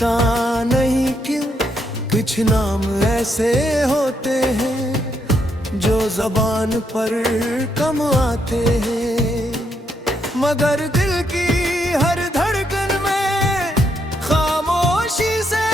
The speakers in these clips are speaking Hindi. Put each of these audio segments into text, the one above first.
पता नहीं क्यों कुछ नाम ऐसे होते हैं जो ज़बान पर कम आते हैं, मगर दिल की हर धड़कन में खामोशी से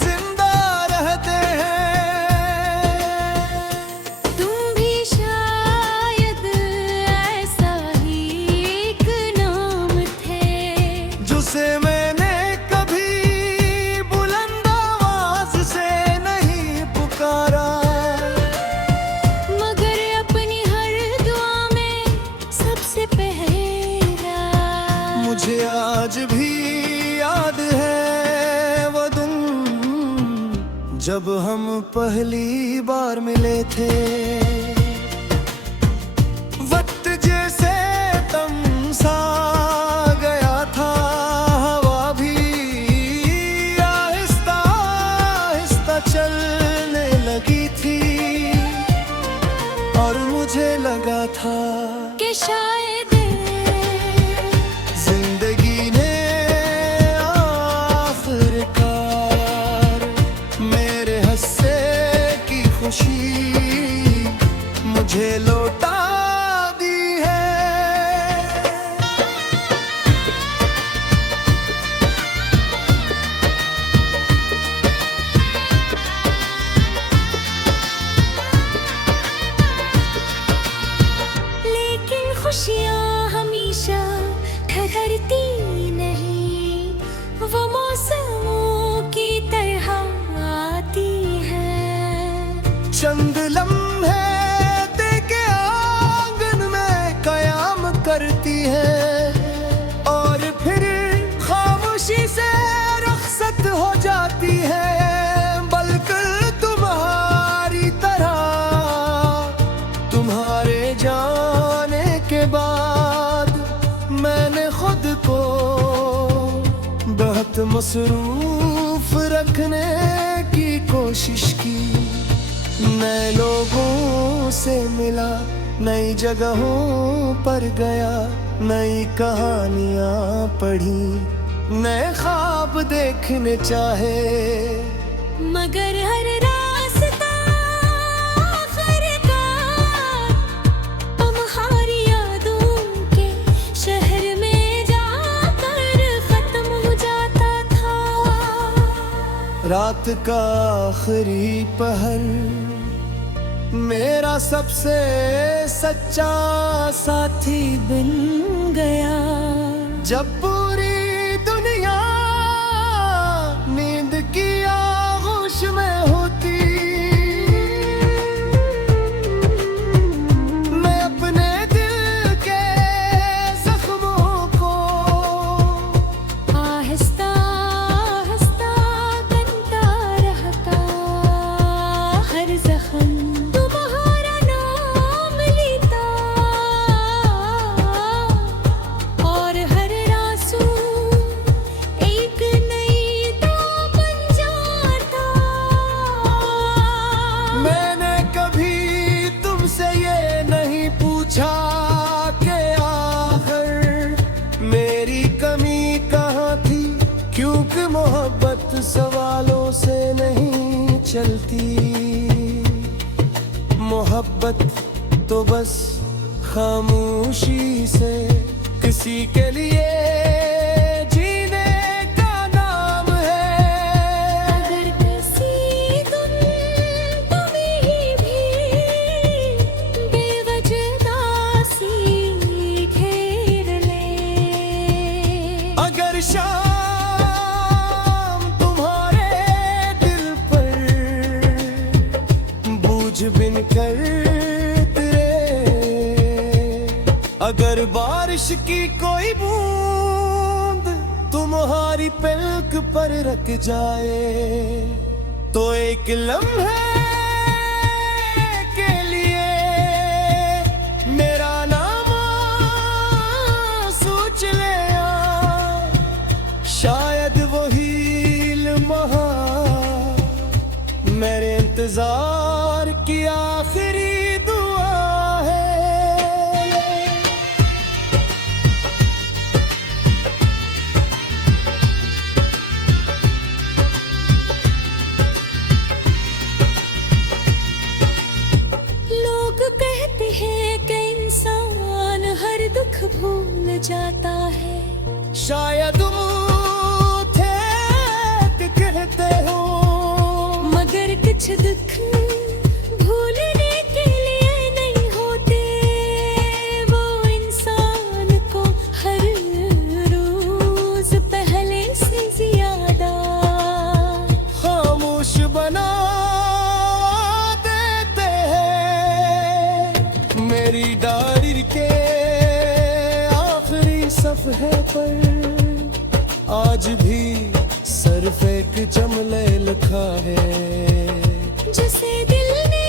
जिंदा रहते हैं। तुम भी शायद ऐसा ही एक नाम थे जिसे मैंने कभी बुलंद आवाज से नहीं पुकारा, मगर अपनी हर दुआ में सबसे पहला। मुझे आज भी याद है वो दिन जब हम पहली बार मिले थे। वक्त जैसे तमसा गया था, हवा भी आहिस्ता आहिस्ता चलने लगी थी, और मुझे लगा था कि शायद जिंदगी ने आखिरकार मेरे हंसने की खुशी मुझे लौटा दी है। लेकिन खुशियाँ हमेशा ठहरती नहीं, वो मौसमों की तरह आती है। चंद लम्हे देके आंगन में कयाम करती है, और फिर खामोशी से रुखसत हो जाती है। बल्कि तुम्हारी तरह तुम्हारे जाने के बाद मैंने खुद को बहुत मसरूफ रखने की कोशिश की। नए लोगों से मिला, नई जगहों पर गया, नई कहानियां पढ़ी, नए ख्वाब देखने चाहे, मगर हर रास्ता आखिरकार तुम्हारी यादों के शहर में जाकर खत्म हो जाता था। रात का आखिरी पहर मेरा सबसे सच्चा साथी बन गया। जब पूरी दुनिया नींद की आगोश में होती, मैं अपने दिल के जख्मों को आहिस्ता आहिस्ता बनता रहता। हर जख्म तुम्हारा नाम लेता, और हर आंसू एक नई दाव बन जाता। मैंने कभी तुमसे ये नहीं पूछा कि आखिर मेरी कमी कहाँ थी, क्योंकि मोहब्बत सवालों से नहीं चलती। मोहब्बत तो बस खामोशी से किसी के लिए जीने का नाम है। अगर किसी दिन तुम्हें भी बेवजह सी घेर ले, अगर शाम तुम्हारे दिल पर बोझ बिन कर उतरे, अगर बारिश की कोई बूंद तुम्हारी पलक पर रख जाए, तो एक लम्हे के लिए मेरा नाम सोच ले आ। शायद वही लम्हा मेरे इंतजार की आखिरी दुआ है। भूल जाता है। शायद थे कहते हो, मगर कुछ दुख भूलने के लिए नहीं होते। वो इंसान को हर रोज पहले से ज्यादा खामोश बना देते हैं। मेरी डायरी के आखिरी सफ़हे पर आज भी सिर्फ एक जुमला लिखा है, जिसे दिल ने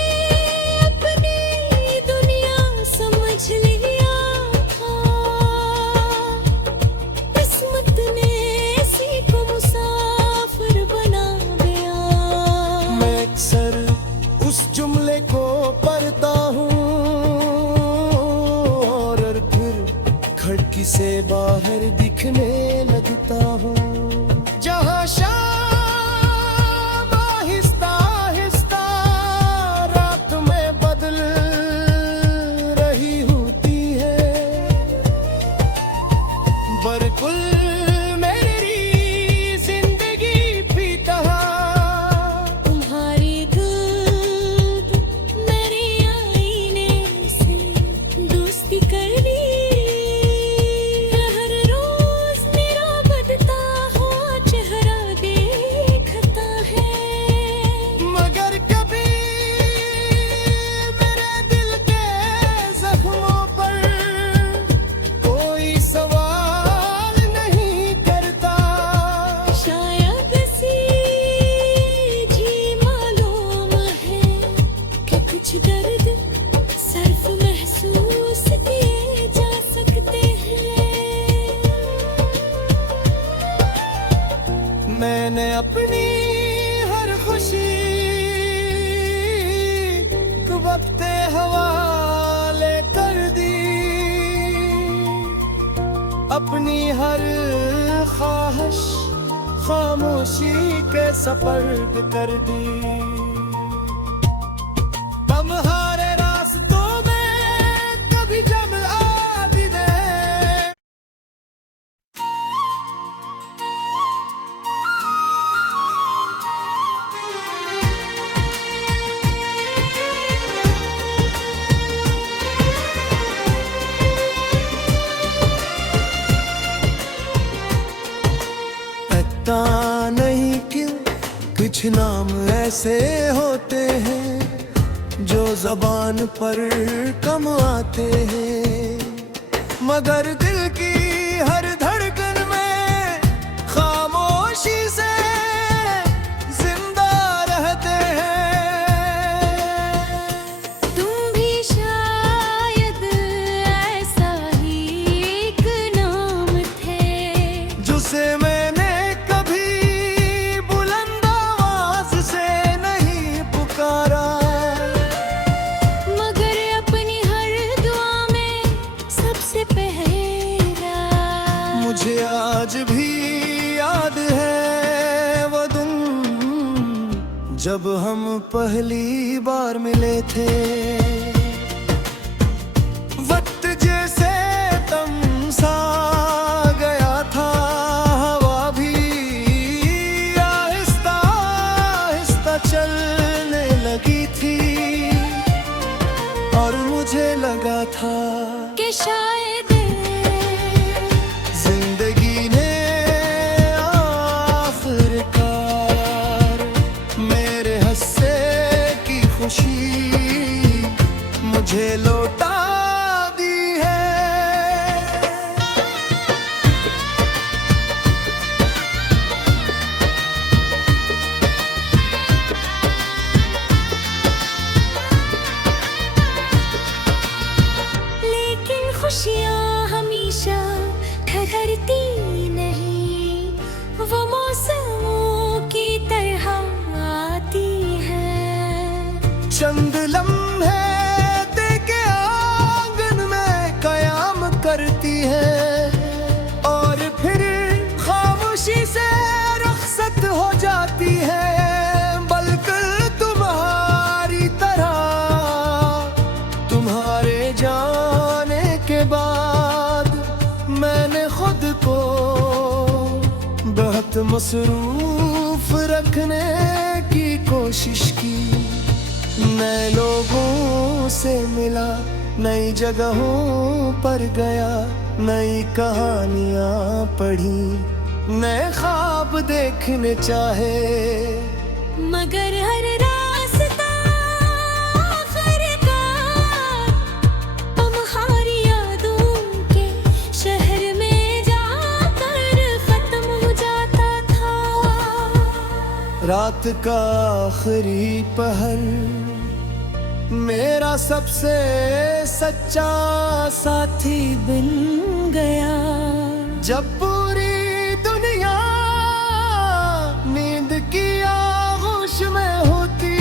अपनी दुनिया समझ लिया था। किस्मत ने इसी को मुसाफिर बना दिया। मैं अक्सर उस जुमले को पढ़ता हूँ और फिर खिड़की से बाहर दिखने लगता हूँ, जहाँ शाम आहिस्ता आहिस्ता रात में बदल रही होती है। बिल्कुल मेरी जिंदगी भी तरह तुम्हारी धूप मेरी आईने से दोस्ती कर ली। हर रोज मेरा बदता हुआ चेहरा देखता है। मगर कभी मेरे दिल के जख्मों पर कोई सवाल नहीं करता। शायद सीधी मालूम है कि कुछ दर्द सिर्फ महसूस किए जा सकते हैं। मैंने अपनी हर खुशी वक्त हवाले कर दी, अपनी हर ख्वाहिश खामोशी के सपर्द कर दी। तुम्हारे रास्तों में कभी जब आदि दे पता नहीं क्यों कुछ नाम ऐसे होते हैं जो जबान पर कम आते हैं, मगर दिल की हर धड़कन में खामोशी से जिंदा रहते हैं। तुम भी शायद ऐसा ही एक नाम थे, जिसे मैंने कभी बुलंद आवाज से नहीं पुकारा, मगर अपनी हर दुआ में सबसे पहला। मुझे आज भी याद है वो दिन जब हम पहली बार मिले थे। वक्त जैसे तमसा गया था, हवा भी आहिस्ता आहिस्ता चलने लगी थी और मुझे लगा था कि शायद जिंदगी ने आखिरकार मेरे हंसने की खुशी मुझे लौटा दी है। लेकिन खुशियाँ हमेशा ठहरती नहीं, वो मौसमों की तरह आती है। चंद लम्हे देके आंगन में कयाम करती है और फिर खामोशी से रुखसत हो जाती है। बल्कि तुम्हारी तरह तुम्हारे जाने के बाद खुद को बहुत मसरूफ रखने की कोशिश की। नए लोगों से मिला, नई जगहों पर गया, नई कहानियां पढ़ी, नए ख्वाब देखने चाहे। मगर हर रास्ता आखिरकार तुम्हारी यादों के शहर में जाकर खत्म हो जाता था। रात का आखिरी पहर मेरा सबसे सच्चा साथी बन गया। जब पूरी दुनिया नींद की आगोश में होती,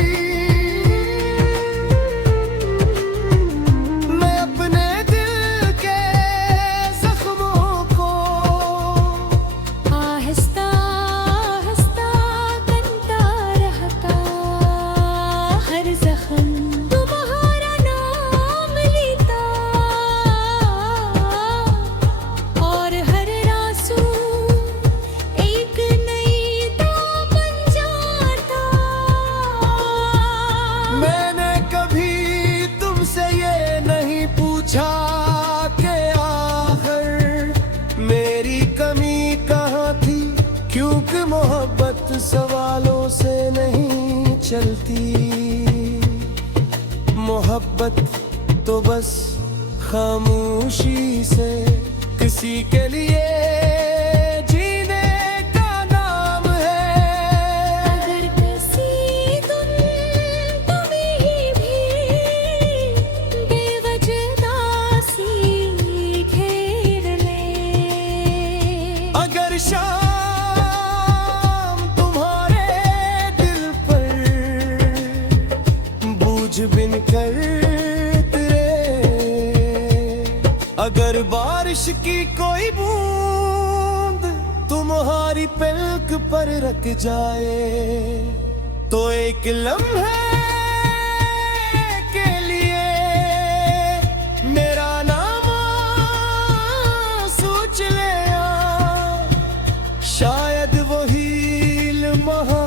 मैं अपने दिल के जख्मों को आहिस्ता आहिस्ता बनता रहता। हर जख्म तुम्हारा नाम लेता और हर आंसू एक नई दाग बन जाता। मैंने कभी तुमसे ये नहीं पूछा कि आखिर मेरी कमी कहाँ थी, क्योंकि मोहब्बत सवालों से नहीं चलती। मोहब्बत तो बस खामोशी से किसी के लिए जीने का नाम है। अगर किसी दिन तुम्हें भी बेवजह सी घेर ले, अगर शाम तुम्हारे दिल पर बोझ बिन कर उतरे, अगर बारिश की कोई बूंद तुम्हारी पलक पर रख जाए, तो एक लम्हे के लिए मेरा नाम सोच ले आ। शायद वही लम्हा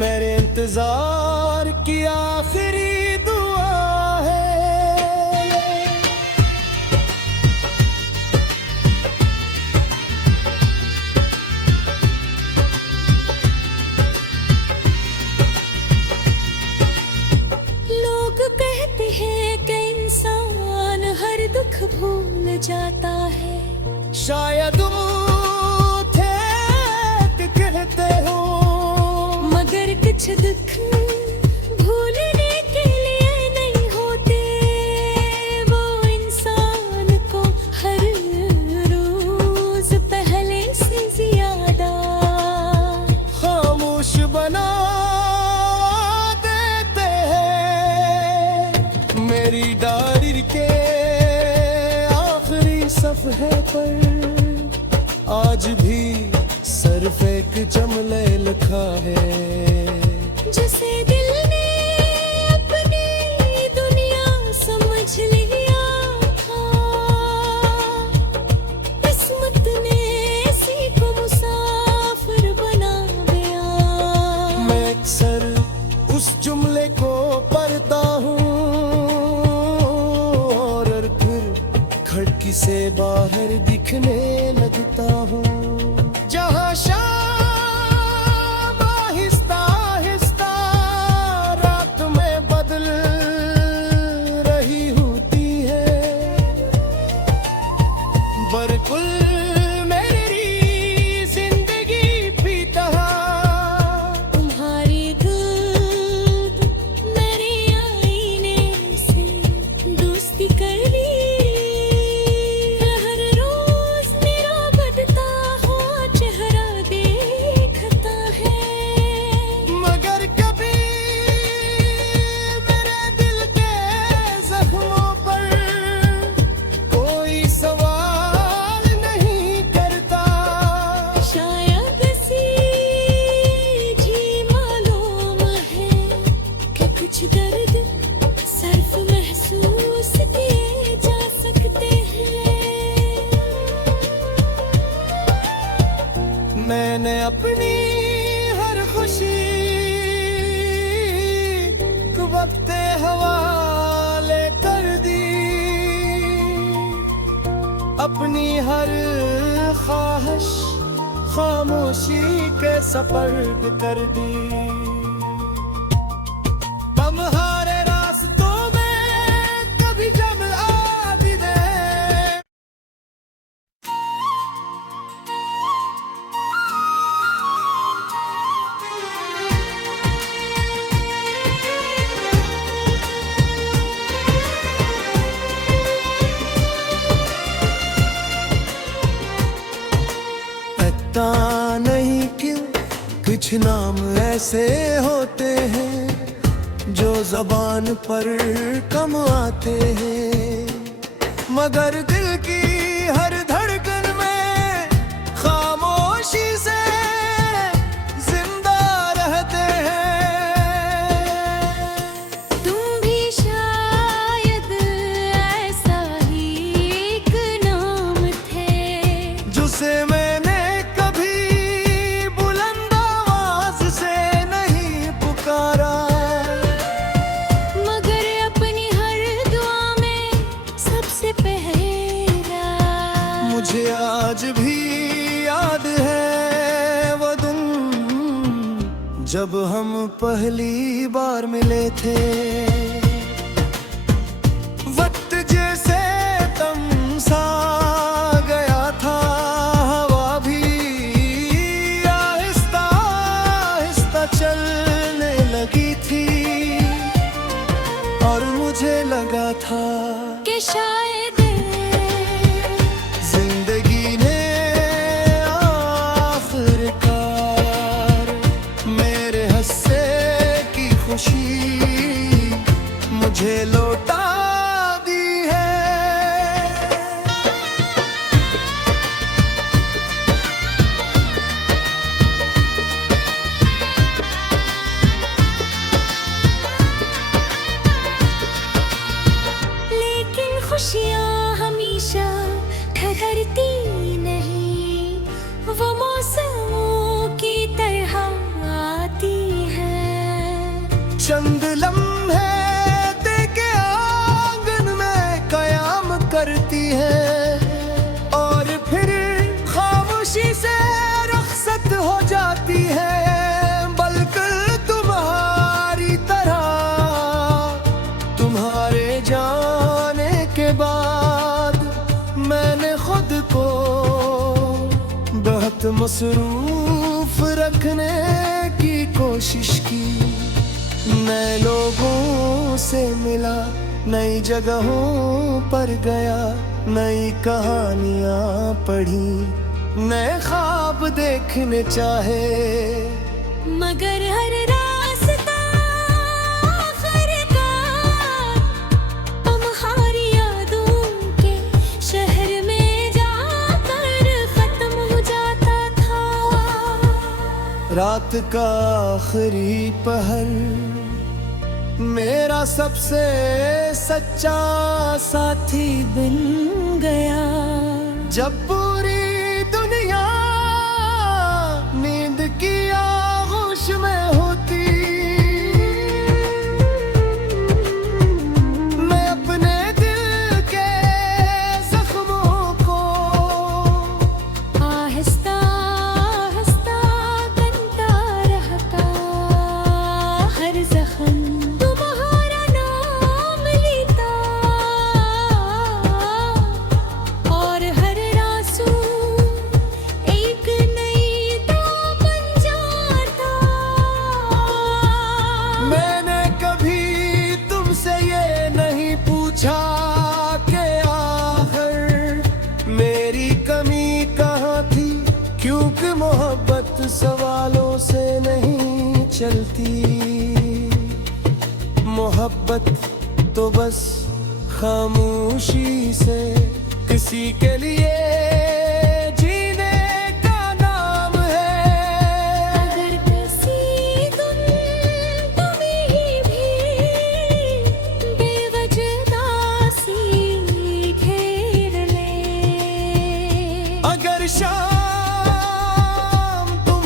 मेरे इंतजार की आखिरी दुआ है। लोग कहते हैं कि इंसान हर दुख भूल जाता है। शायद वो थे कि कहते हो, मगर कुछ दुख भूलने के लिए नहीं होते। वो इंसान को हर रोज पहले से ज्यादा खामोश बना देते हैं। मेरी डायरी के आखिरी सफ़हे पर आज भी सिर्फ एक जुमला लिखा है, जिसे दिल ने अपनी दुनिया समझ लिया था। किस्मत ने इसी को मुसाफिर बना दिया। मैं अक्सर उस जुमले को पढ़ता हूँ और फिर खिड़की से बाहर दिखने लगता हूँ, जहाँ शाम आहिस्ता आहिस्ता रात में बदल रही होती है। बरकुल मेरी जिंदगी पीता तुम्हारी धूप मेरे आईने से दोस्ती कर ली। हर रोज मेरा बढ़ता हुआ चेहरा देखता है। मगर कभी मेरे दिल के जख्मों पर कोई सवाल नहीं मैंने अपनी हर खुशी तू वक्त हवाले कर दी, अपनी हर ख्वाहिश खामोशी के सपर्द कर दी। तुम्हारे रास्तों में कभी जम आदि दे, पता नहीं क्यों कुछ नाम ऐसे होते हैं जो जबान पर कम आते हैं, मगर दिल की हर धड़कन में खामोशी से जिंदा रहते हैं। तुम भी शायद ऐसा ही एक नाम थे, जिसे मैंने कभी बुलंद आवाज से नहीं पुकारा, मगर अपनी हर दुआ में सबसे पहला। मुझे आज भी याद है वो दिन जब हम पहली बार मिले थे। वक्त जैसे तमसा गया था, हवा भी आहिस्ता आहिस्ता चलने लगी थी, और मुझे लगा था कि शायद जिंदगी ने आखिरकार मेरे हंसने की खुशी मुझे लौटा दी है। लेकिन खुशियाँ हमेशा ठहरती नहीं, वो मौसमों की तरह आती हैं। चंद लम्हे देके आंगन में कयाम करती है, और फिर खामोशी से रुखसत हो जाती है। बल्कि तुम्हारी तरह तुम्हारे जाने के बाद मैंने खुद को बहुत मसरूफ रखने की कोशिश की। नए लोगों से मिला, नई जगहों पर गया, नई कहानियां पढ़ी, नए ख्वाब देखने चाहे, मगर हर रास्ता आखिरकार तुम्हारी यादों के शहर में जाकर खत्म हो जाता था। रात का आखिरी पहर मेरा सबसे सच्चा साथी बन गया, जब पूरी दुनिया नींद की आगोश में होती, मैं अपने दिल के जख्मों को आहिस्ता आहिस्ता बनता रहता। हर जख्म तुम्हारा नाम लेता, और हर आंसू एक नई दाव बन जाता। मैंने कभी तुमसे ये नहीं पूछा कि आखिर मेरी कमी कहाँ थी, क्योंकि मोहब्बत सवालों से नहीं चलती। मोहब्बत तो बस खामोशी से किसी के लिए जीने का नाम है। अगर किसी दिन तुम्हें भी बेवजह सी घेर ले, अगर शाम तुम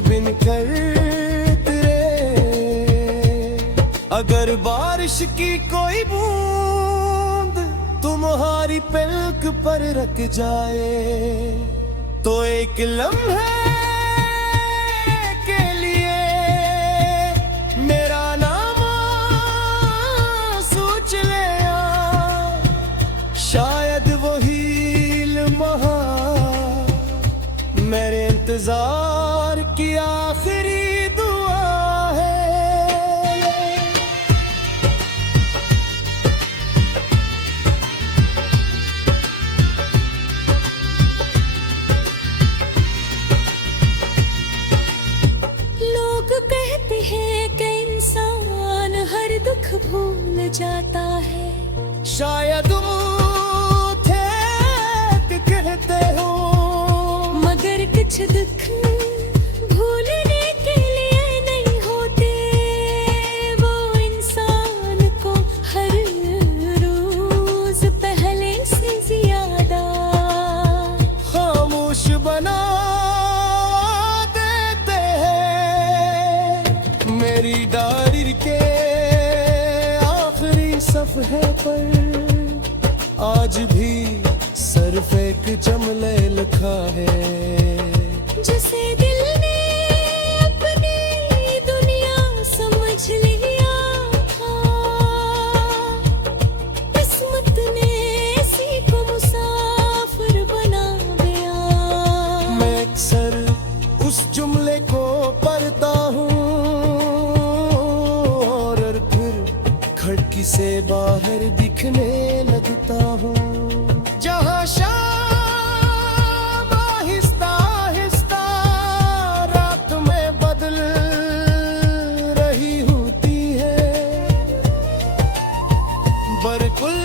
बिन कर तेरे। अगर बारिश की कोई बूंद तुम्हारी पलक पर रख जाए तो एक लम्हे के लिए मेरा नाम सोच ले आ। शायद वही लम्हा मेरे इंतजार की आखिरी दुआ है। लोग कहते हैं कि इंसान हर दुख भूल जाता है। शायद थे कि कहते हो मगर कुछ दुख भूलने के लिए नहीं होते। वो इंसान को हर रोज पहले से ज्यादा खामोश बना देते हैं। मेरी डायरी के आखिरी सफ़हे पर आज भी सिर्फ एक जुमले लिखा है, जिसे दिल ने अपनी दुनिया समझ लिया था। किस्मत ने इसी को मुसाफिर बना दिया। मैं अक्सर उस जुमले को पढ़ता हूँ और फिर खिड़की से बाहर दिखने लगता हूँ, जहाँ शाम आहिस्ता आहिस्ता रात में बदल रही होती है। बरकुल